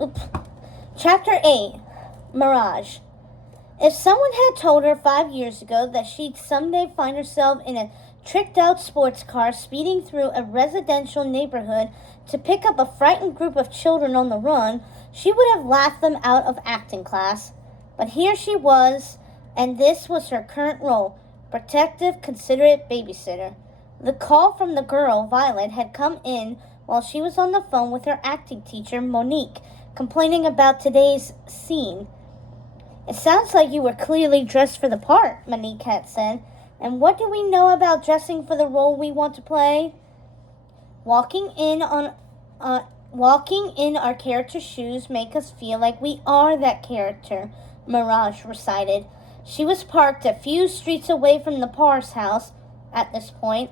Oops. Chapter 8, Mirage. If someone had told her 5 years ago that she'd someday find herself in a tricked-out sports car speeding through a residential neighborhood to pick up a frightened group of children on the run, she would have laughed them out of acting class. But here she was, and this was her current role, protective, considerate babysitter. The call from the girl, Violet, had come in while she was on the phone with her acting teacher, Monique, complaining about today's scene. "It sounds like you were clearly dressed for the part," Monique had said. "And what do we know about dressing for the role we want to play?" Walking in our character's shoes make us feel like we are that character," Mirage recited. She was parked a few streets away from the Parr's house at this point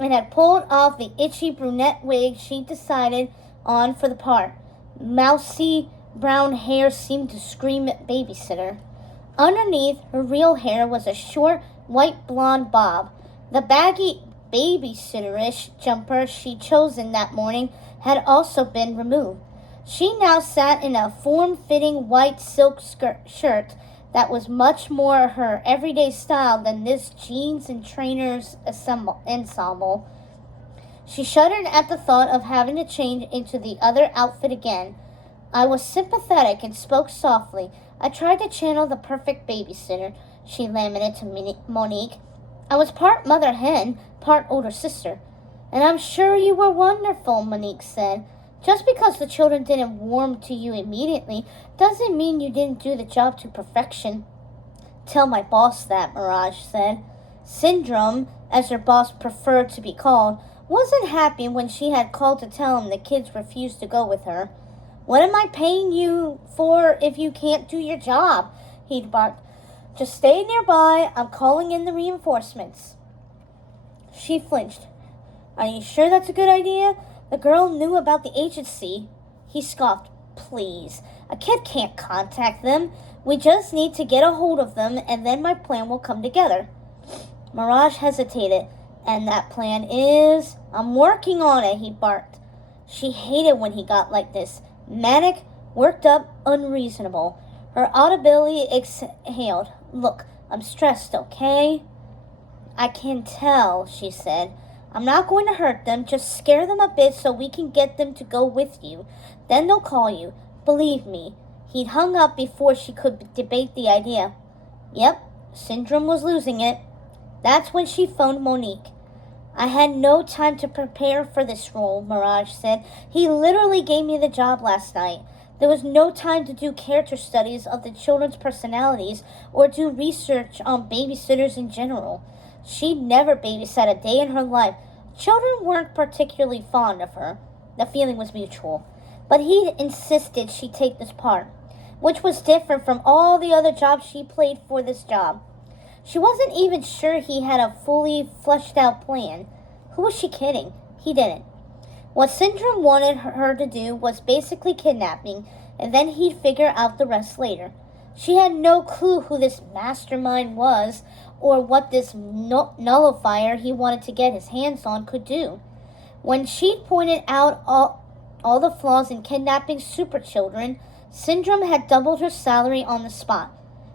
and had pulled off the itchy brunette wig she decided on for the part. Mousy brown hair seemed to scream at babysitter. Underneath her real hair was a short, white blonde bob. The baggy babysitterish jumper she'd chosen that morning had also been removed. She now sat in a form-fitting white silk shirt that was much more her everyday style than this jeans and trainers ensemble. She shuddered at the thought of having to change into the other outfit again. "I was sympathetic and spoke softly. I tried to channel the perfect babysitter," she lamented to Monique. "I was part mother hen, part older sister." "And I'm sure you were wonderful," Monique said. "Just because the children didn't warm to you immediately doesn't mean you didn't do the job to perfection." "Tell my boss that," Mirage said. Syndrome, as her boss preferred to be called, wasn't happy when she had called to tell him the kids refused to go with her. "What am I paying you for if you can't do your job?" he'd barked. "Just stay nearby. I'm calling in the reinforcements." She flinched. "Are you sure that's a good idea? The girl knew about the agency." He scoffed. "Please, a kid can't contact them. We just need to get a hold of them, and then my plan will come together." Mirage hesitated. "And that plan is—" "I'm working on it," he barked. She hated when he got like this. Manic, worked up, unreasonable. Her audibility exhaled. "Look, I'm stressed, okay?" "I can tell," she said. "I'm not going to hurt them. Just scare them a bit so we can get them to go with you. Then they'll call you. Believe me." He'd hung up before she could debate the idea. Yep, Syndrome was losing it. That's when she phoned Monique. "I had no time to prepare for this role," Mirage said. "He literally gave me the job last night. There was no time to do character studies of the children's personalities or do research on babysitters in general. She'd never babysat a day in her life. Children weren't particularly fond of her. The feeling was mutual. But he insisted she take this part, which was different from all the other jobs she played for this job. She wasn't even sure he had a fully fleshed-out plan. Who was she kidding? He didn't. What Syndrome wanted her to do was basically kidnapping, and then he'd figure out the rest later. She had no clue who this mastermind was or what this nullifier he wanted to get his hands on could do. When she'd pointed out all the flaws in kidnapping super children, Syndrome had doubled her salary on the spot.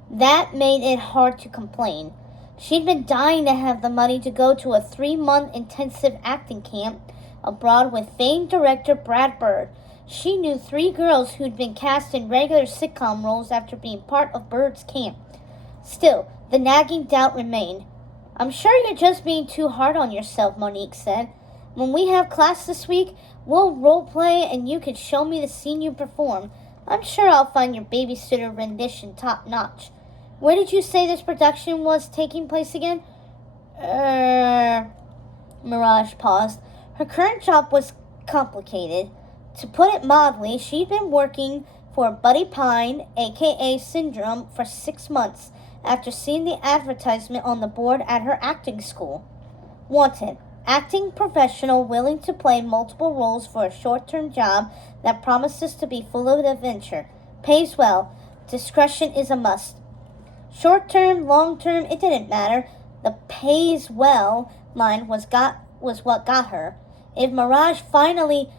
That made it hard to complain. She'd been dying to have the money to go to a 3-month intensive acting camp abroad with famed director Brad Bird. She knew 3 girls who'd been cast in regular sitcom roles after being part of Bird's camp. Still, the nagging doubt remained. "I'm sure you're just being too hard on yourself," Monique said. "When we have class this week, we'll role-play and you can show me the scene you performed. I'm sure I'll find your babysitter rendition top-notch. Where did you say this production was taking place again?" Mirage paused. Her current job was complicated. To put it mildly, she'd been working for Buddy Pine, a.k.a. Syndrome, for 6 months after seeing the advertisement on the board at her acting school. Wanted. Acting professional willing to play multiple roles for a short-term job that promises to be full of adventure. Pays well. Discretion is a must. Short-term, long-term, it didn't matter. The pays well line was what got her. If Mirage finally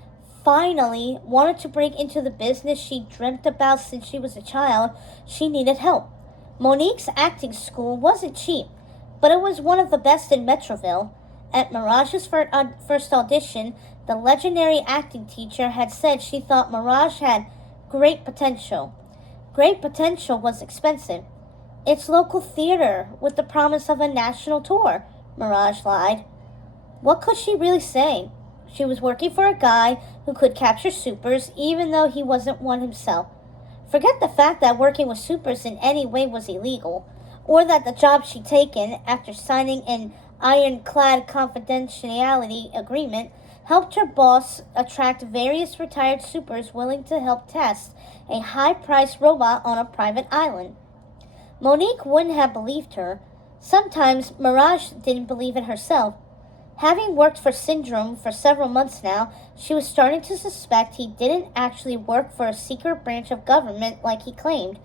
finally wanted to break into the business she dreamt about since she was a child, she needed help. Monique's acting school wasn't cheap, but it was one of the best in Metroville. At Mirage's first audition, the legendary acting teacher had said she thought Mirage had great potential. Great potential was expensive. It's local theater with the promise of a national tour, Mirage lied. What could she really say? She was working for a guy who could capture supers even though he wasn't one himself. Forget the fact that working with supers in any way was illegal, or that the job she'd taken, after signing an ironclad confidentiality agreement, helped her boss attract various retired supers willing to help test a high-priced robot on a private island. Monique wouldn't have believed her. Sometimes Mirage didn't believe it herself. Having worked for Syndrome for several months now, she was starting to suspect he didn't actually work for a secret branch of government like he claimed.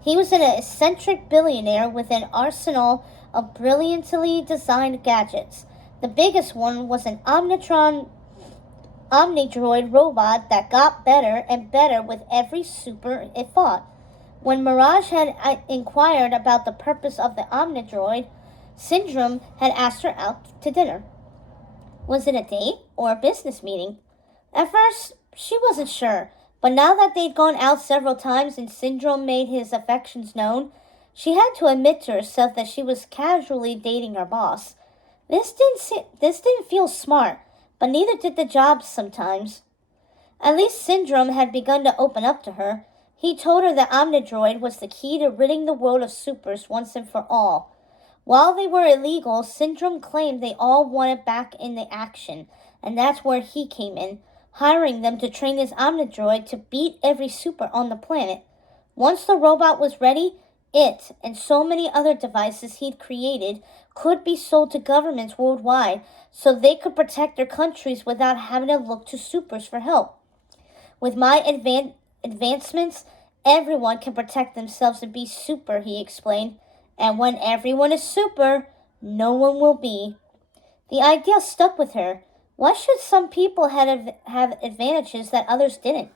He was an eccentric billionaire with an arsenal of brilliantly designed gadgets. The biggest one was an Omnidroid robot that got better and better with every super it fought. When Mirage had inquired about the purpose of the Omnidroid, Syndrome had asked her out to dinner. Was it a date or a business meeting? At first, she wasn't sure, but now that they'd gone out several times and Syndrome made his affections known, she had to admit to herself that she was casually dating her boss. This didn't feel smart, but neither did the job sometimes. At least Syndrome had begun to open up to her. He told her that Omnidroid was the key to ridding the world of supers once and for all. While they were illegal, Syndrome claimed they all wanted back in the action, and that's where he came in, hiring them to train his Omnidroid to beat every super on the planet. Once the robot was ready, it, and so many other devices he'd created, could be sold to governments worldwide, so they could protect their countries without having to look to supers for help. With my advancements, everyone can protect themselves and be super, he explained. And when everyone is super, no one will be. The idea stuck with her. Why should some people have advantages that others didn't?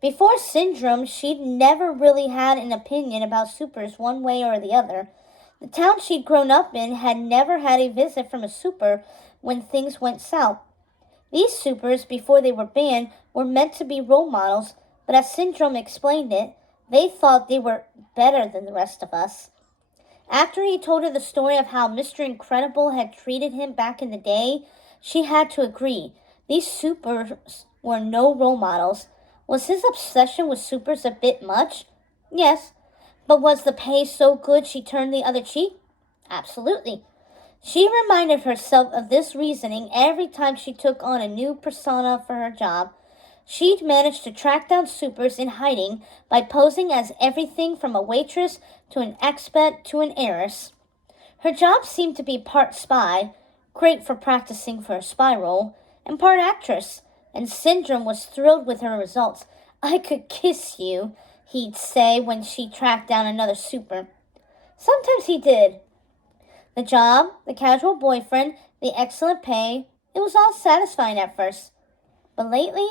Before Syndrome, she'd never really had an opinion about supers one way or the other. The town she'd grown up in had never had a visit from a super when things went south. These supers, before they were banned, were meant to be role models, but as Syndrome explained it, they thought they were better than the rest of us. After he told her the story of how Mr. Incredible had treated him back in the day, she had to agree. These supers were no role models. Was his obsession with supers a bit much? Yes. But was the pay so good she turned the other cheek? Absolutely. She reminded herself of this reasoning every time she took on a new persona for her job. She'd managed to track down supers in hiding by posing as everything from a waitress to an expat to an heiress. Her job seemed to be part spy, great for practicing for a spy role, and part actress, and Syndrome was thrilled with her results. I could kiss you, he'd say when she tracked down another super. Sometimes he did. The job, the casual boyfriend, the excellent pay, it was all satisfying at first. But lately,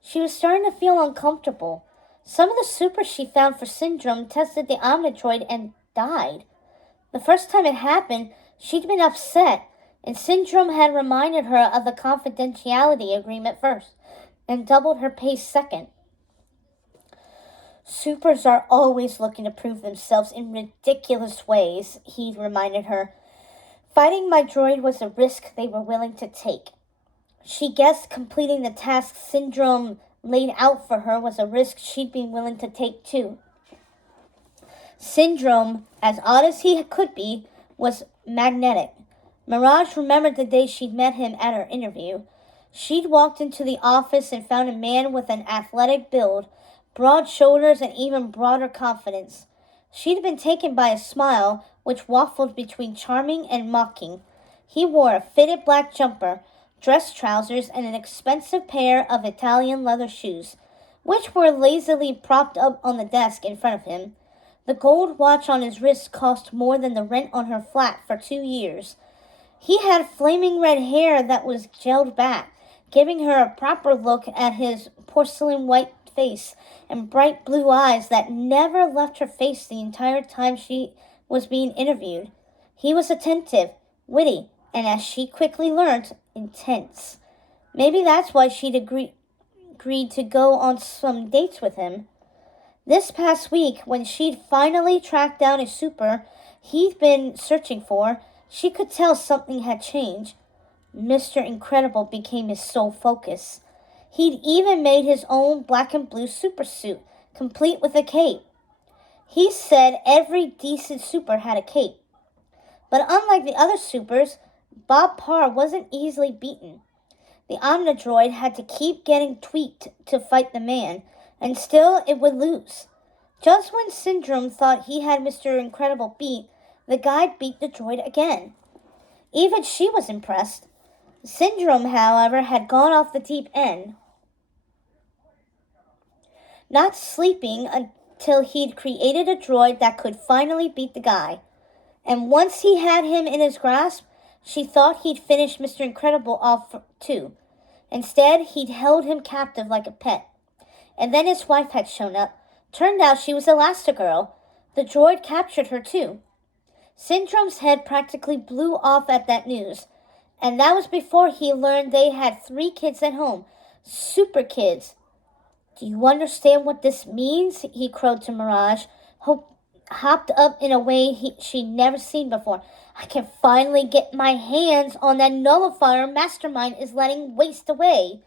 she was starting to feel uncomfortable. Some of the supers she found for Syndrome tested the Omnidroid and died. The first time it happened, she'd been upset, and Syndrome had reminded her of the confidentiality agreement first, and doubled her pay second. Supers are always looking to prove themselves in ridiculous ways, he reminded her. Fighting my droid was a risk they were willing to take. She guessed completing the task Syndrome laid out for her was a risk she'd be willing to take too. Syndrome, as odd as he could be, was magnetic. Mirage remembered the day she'd met him at her interview. She'd walked into the office and found a man with an athletic build, broad shoulders, and even broader confidence. She'd been taken by a smile which waffled between charming and mocking. He wore a fitted black jumper, dress trousers, and an expensive pair of Italian leather shoes, which were lazily propped up on the desk in front of him. The gold watch on his wrist cost more than the rent on her flat for 2 years. He had flaming red hair that was gelled back, giving her a proper look at his porcelain white face and bright blue eyes that never left her face the entire time she was being interviewed. He was attentive, witty, and as she quickly learned, intense. Maybe that's why she'd agreed to go on some dates with him. This past week, when she'd finally tracked down a super he'd been searching for, she could tell something had changed. Mr. Incredible became his sole focus. He'd even made his own black and blue super suit, complete with a cape. He said every decent super had a cape. But unlike the other supers, Bob Parr wasn't easily beaten. The Omnidroid had to keep getting tweaked to fight the man, and still it would lose. Just when Syndrome thought he had Mr. Incredible beat, the guy beat the droid again. Even she was impressed. Syndrome, however, had gone off the deep end, not sleeping until he'd created a droid that could finally beat the guy. And once he had him in his grasp, she thought he'd finished Mr. Incredible off too. Instead, he'd held him captive like a pet. And then his wife had shown up. Turned out she was Elastigirl. The droid captured her too. Syndrome's head practically blew off at that news. And that was before he learned they had 3 kids at home. Super kids. Do you understand what this means? He crowed to Mirage, hopped up in a way she'd never seen before. I can finally get my hands on that nullifier Mastermind is letting waste away.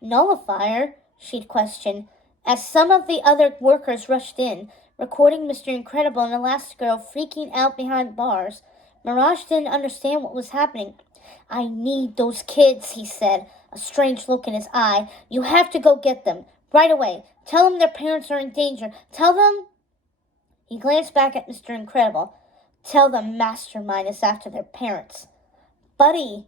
Nullifier? She'd questioned, as some of the other workers rushed in, recording Mr. Incredible and Elastigirl freaking out behind bars. Mirage didn't understand what was happening. I need those kids, he said, a strange look in his eye. You have to go get them. Right away. Tell them their parents are in danger. Tell them... He glanced back at Mr. Incredible. Tell them Mastermind is after their parents. Buddy,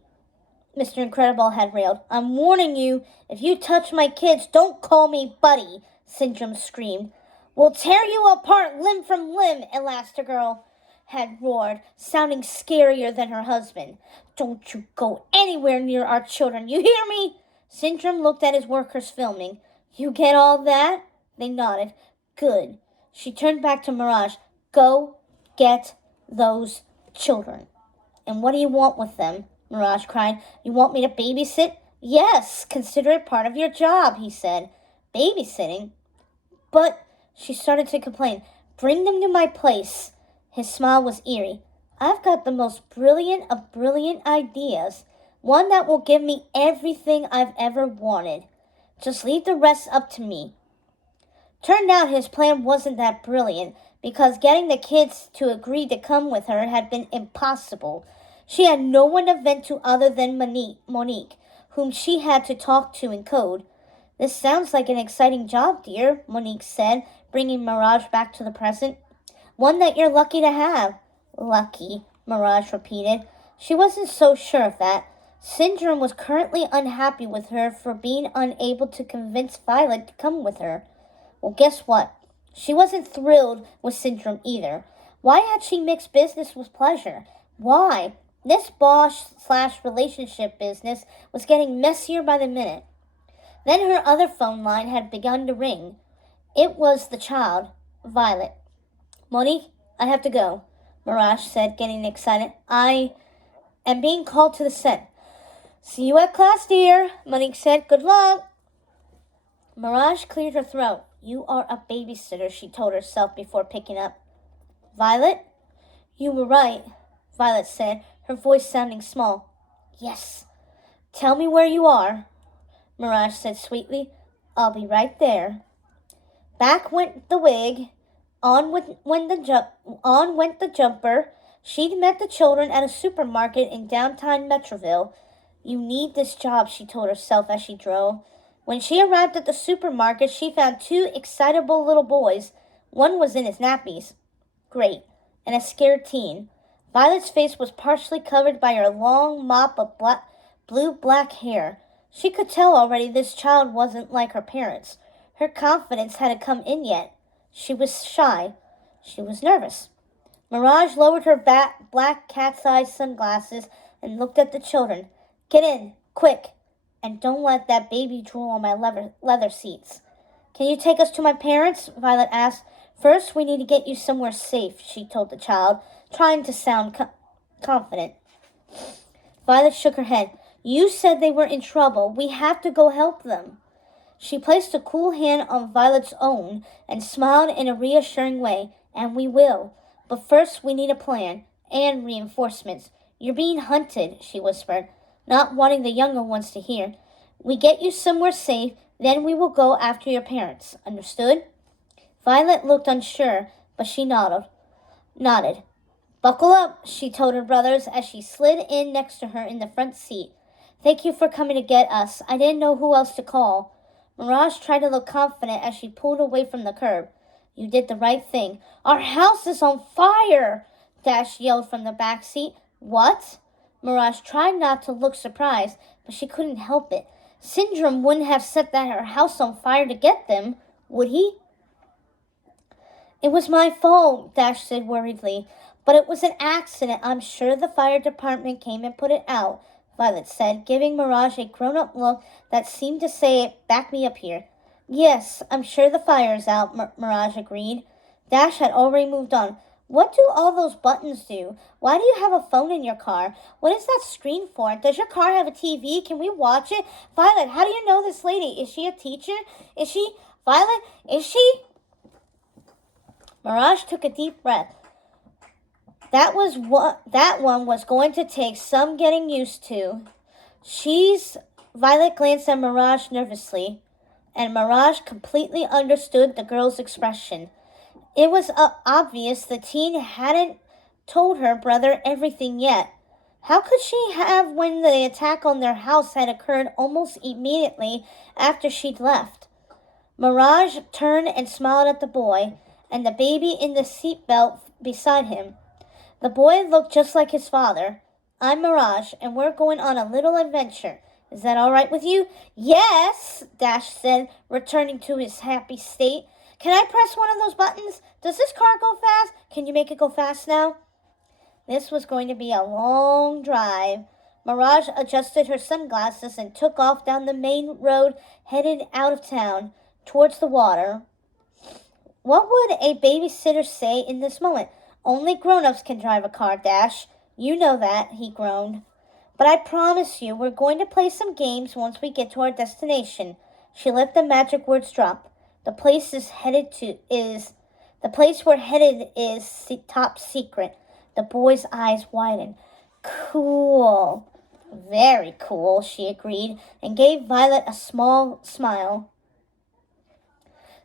Mr. Incredible had railed. I'm warning you, if you touch my kids, don't call me Buddy, Syndrome screamed. We'll tear you apart limb from limb, Elastigirl had roared, sounding scarier than her husband. Don't you go anywhere near our children, you hear me? Syndrome looked at his workers filming. You get all that? They nodded. Good. She turned back to Mirage. Go get those children. And what do you want with them? Mirage cried. You want me to babysit? Yes, consider it part of your job, he said. Babysitting? But, she started to complain. Bring them to my place. His smile was eerie. I've got the most brilliant of brilliant ideas. One that will give me everything I've ever wanted. Just leave the rest up to me. Turned out his plan wasn't that brilliant, because getting the kids to agree to come with her had been impossible. She had no one to vent to other than Monique, whom she had to talk to in code. This sounds like an exciting job, dear, Monique said, bringing Mirage back to the present. One that you're lucky to have. Lucky, Mirage repeated. She wasn't so sure of that. Syndrome was currently unhappy with her for being unable to convince Violet to come with her. Well, guess what? She wasn't thrilled with Syndrome either. Why had she mixed business with pleasure? Why? This boss/relationship business was getting messier by the minute. Then her other phone line had begun to ring. It was the child, Violet. Monique, I have to go, Mirage said, getting excited. I am being called to the set. See you at class, dear, Monique said. Good luck. Mirage cleared her throat. You are a babysitter, she told herself before picking up. Violet? You were right, Violet said, her voice sounding small. Yes. Tell me where you are, Mirage said sweetly. I'll be right there. Back went the wig. On went the jumper. She'd met the children at a supermarket in downtown Metroville. You need this job, she told herself as she drove. When she arrived at the supermarket, she found 2 excitable little boys. One was in his nappies. Great. And a scared teen. Violet's face was partially covered by her long mop of blue-black hair. She could tell already this child wasn't like her parents. Her confidence hadn't come in yet. She was shy. She was nervous. Mirage lowered her black cat's-eye sunglasses and looked at the children. Get in, quick. And don't let that baby drool on my leather seats. Can you take us to my parents? Violet asked. First, we need to get you somewhere safe, she told the child, trying to sound confident. Violet shook her head. You said they were in trouble. We have to go help them. She placed a cool hand on Violet's own and smiled in a reassuring way. And we will. But first we need a plan and reinforcements. You're being hunted, she whispered, not wanting the younger ones to hear. We get you somewhere safe, then we will go after your parents. Understood? Violet looked unsure, but she nodded. Buckle up, she told her brothers as she slid in next to her in the front seat. Thank you for coming to get us. I didn't know who else to call. Mirage tried to look confident as she pulled away from the curb. You did the right thing. Our house is on fire, Dash yelled from the back seat. What? Mirage tried not to look surprised, but she couldn't help it. Syndrome wouldn't have set her house on fire to get them, would he? It was my fault, Dash said worriedly. But it was an accident. I'm sure the fire department came and put it out, Violet said, giving Mirage a grown-up look that seemed to say, back me up here. Yes, I'm sure the fire is out, Mirage agreed. Dash had already moved on. What do all those buttons do? Why do you have a phone in your car? What is that screen for? Does your car have a TV? Can we watch it? Violet, how do you know this lady? Is she a teacher? Is she? Violet, is she? Mirage took a deep breath. That one was going to take some getting used to. Violet glanced at Mirage nervously, and Mirage completely understood the girl's expression. It was obvious the teen hadn't told her brother everything yet. How could she have when the attack on their house had occurred almost immediately after she'd left? Mirage turned and smiled at the boy and the baby in the seatbelt beside him. The boy looked just like his father. I'm Mirage, and we're going on a little adventure. Is that all right with you? Yes, Dash said, returning to his happy state. Can I press one of those buttons? Does this car go fast? Can you make it go fast now? This was going to be a long drive. Mirage adjusted her sunglasses and took off down the main road headed out of town, towards the water. What would a babysitter say in this moment? Only grown-ups can drive a car, Dash. You know that, he groaned. But I promise you, we're going to play some games once we get to our destination. She let the magic words drop. The place we're headed is top secret. The boy's eyes widened. Cool. Very cool, she agreed, and gave Violet a small smile.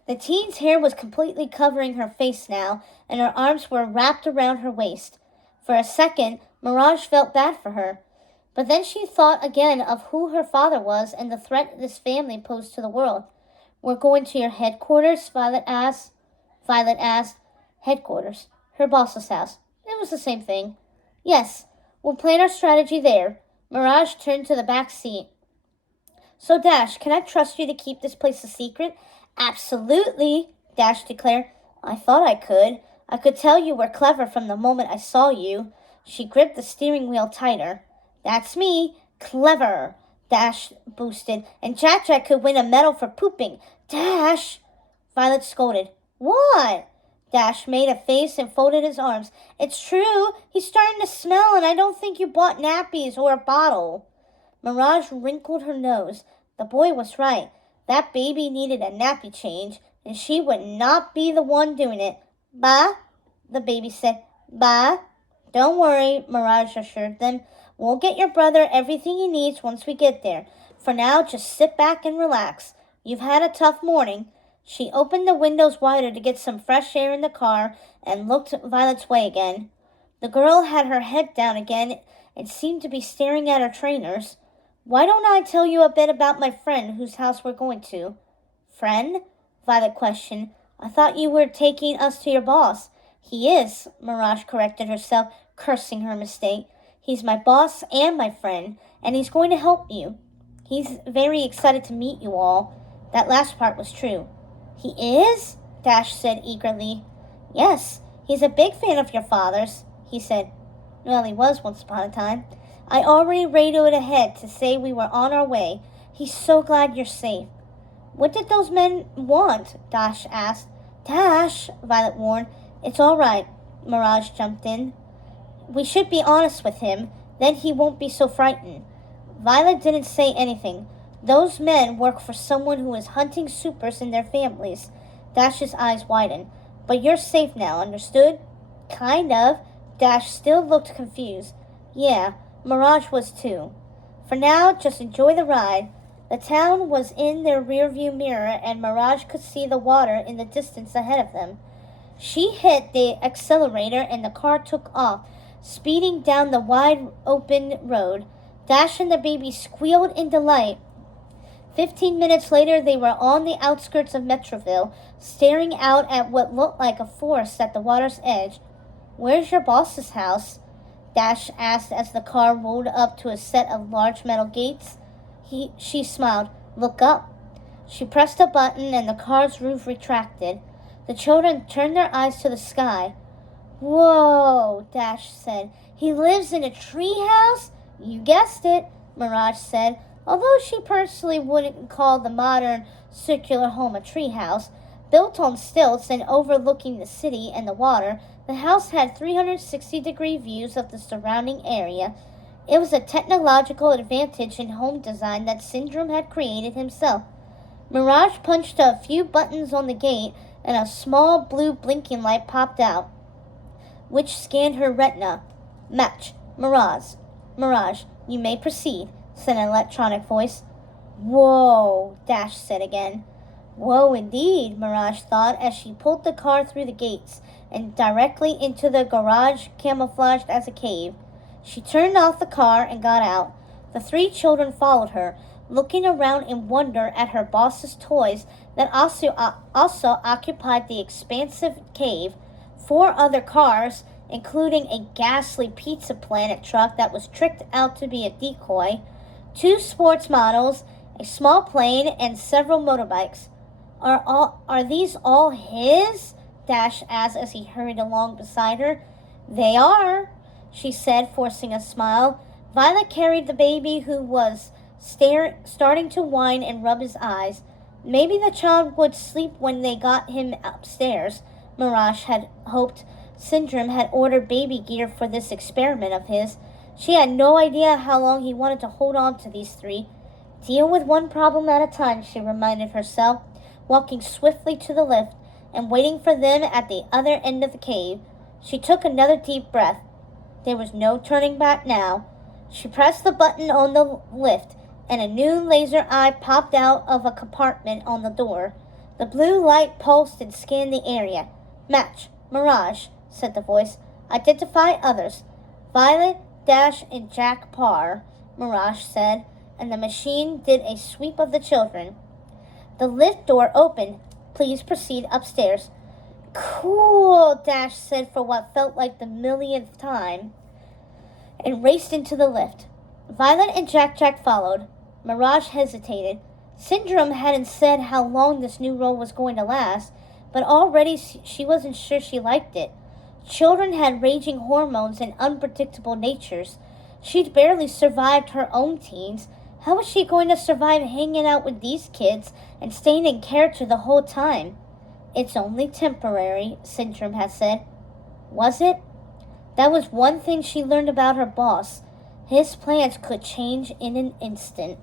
The teen's hair was completely covering her face now, and her arms were wrapped around her waist. For a second, Mirage felt bad for her. But then she thought again of who her father was and the threat this family posed to the world. We're going to your headquarters? Violet asked. Headquarters. Her boss's house. It was the same thing. Yes, we'll plan our strategy there. Mirage turned to the back seat. So, Dash, can I trust you to keep this place a secret? Absolutely, Dash declared. I thought I could. I could tell you were clever from the moment I saw you. She gripped the steering wheel tighter. That's me. Clever, Dash boosted. And Jack could win a medal for pooping. Dash! Violet scolded. What? Dash made a face and folded his arms. It's true. He's starting to smell, and I don't think you bought nappies or a bottle. Mirage wrinkled her nose. The boy was right. That baby needed a nappy change, and she would not be the one doing it. Bah, the baby said. Bah. Don't worry, Mirage assured them. We'll get your brother everything he needs once we get there. For now, just sit back and relax. You've had a tough morning. She opened the windows wider to get some fresh air in the car and looked Violet's way again. The girl had her head down again and seemed to be staring at her trainers. Why don't I tell you a bit about my friend whose house we're going to? Friend? Violet questioned. I thought you were taking us to your boss. He is, Mirage corrected herself, cursing her mistake. He's my boss and my friend, and he's going to help you. He's very excited to meet you all. That last part was true. He is? Dash said eagerly. Yes, he's a big fan of your father's, he said. Well, he was once upon a time. I already radioed ahead to say we were on our way. He's so glad you're safe. What did those men want? Dash asked. Dash, Violet warned. It's all right, Mirage jumped in. We should be honest with him, then he won't be so frightened. Violet didn't say anything. Those men work for someone who is hunting supers and their families. Dash's eyes widened. But you're safe now, understood? Kind of. Dash still looked confused. Yeah, Mirage was too. For now, just enjoy the ride. The town was in their rearview mirror, and Mirage could see the water in the distance ahead of them. She hit the accelerator, and the car took off, speeding down the wide open road. Dash and the baby squealed in delight. 15 minutes later, they were on the outskirts of Metroville, staring out at what looked like a forest at the water's edge. Where's your boss's house? Dash asked as the car rolled up to a set of large metal gates. She smiled. Look up. She pressed a button and the car's roof retracted. The children turned their eyes to the sky. Whoa, Dash said. He lives in a treehouse? You guessed it, Mirage said. Although she personally wouldn't call the modern circular home a treehouse, built on stilts and overlooking the city and the water, the house had 360-degree views of the surrounding area. It was a technological advantage in home design that Syndrome had created himself. Mirage punched a few buttons on the gate, and a small blue blinking light popped out, which scanned her retina. Match. Mirage, you may proceed, said an electronic voice. Whoa, Dash said again. Whoa, indeed, Mirage thought as she pulled the car through the gates and directly into the garage camouflaged as a cave. She turned off the car and got out. The three children followed her, looking around in wonder at her boss's toys that also occupied the expansive cave. 4 other cars, including a ghastly Pizza Planet truck that was tricked out to be a decoy, 2 sports models, a small plane, and several motorbikes. Are these all his? Dash asked as he hurried along beside her. They are, she said, forcing a smile. Violet carried the baby, who was starting to whine and rub his eyes. Maybe the child would sleep when they got him upstairs. Mirage had hoped Syndrome had ordered baby gear for this experiment of his. She had no idea how long he wanted to hold on to these 3. Deal with one problem at a time, she reminded herself, walking swiftly to the lift and waiting for them at the other end of the cave. She took another deep breath. There was no turning back now. She pressed the button on the lift, and a new laser eye popped out of a compartment on the door. The blue light pulsed and scanned the area. Match. Mirage, said the voice. Identify others. Violet, Dash, and Jack Parr, Mirage said, and the machine did a sweep of the children. The lift door opened. Please proceed upstairs. Cool, Dash said for what felt like the millionth time, and raced into the lift. Violet and Jack followed. Mirage hesitated. Syndrome hadn't said how long this new role was going to last, but already she wasn't sure she liked it. Children had raging hormones and unpredictable natures. She'd barely survived her own teens. How was she going to survive hanging out with these kids and staying in character the whole time? It's only temporary, Syndrome had said. Was it? That was one thing she learned about her boss. His plans could change in an instant.